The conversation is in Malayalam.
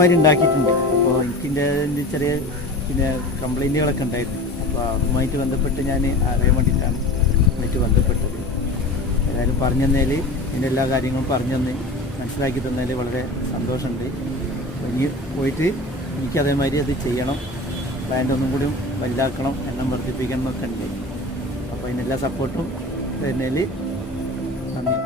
അതേമാതിരി ഉണ്ടാക്കിയിട്ടുണ്ട്. അപ്പോൾ എനിക്കിൻ്റെ ചെറിയ കംപ്ലൈൻറ്റുകളൊക്കെ ഉണ്ടായിരുന്നു. അപ്പോൾ അതുമായിട്ട് ബന്ധപ്പെട്ട് ഞാൻ അറിയാൻ വേണ്ടിയിട്ടാണ് ബന്ധപ്പെട്ടത്. ഏതായാലും പറഞ്ഞു തന്നതിൽ ഇതിൻ്റെ എല്ലാ കാര്യങ്ങളും പറഞ്ഞു തന്ന് മനസ്സിലാക്കി തന്നതിൽ വളരെ സന്തോഷമുണ്ട്. ഇനി പോയിട്ട് എനിക്കതേമാതിരി അത് ചെയ്യണം, പ്ലാന്റ് ഒന്നും കൂടി വലുതാക്കണം, എണ്ണം വർദ്ധിപ്പിക്കണം എന്നൊക്കെ ഉണ്ട്. അപ്പോൾ അതിനെല്ലാ സപ്പോർട്ടും തരുന്നതിൽ നന്ദി.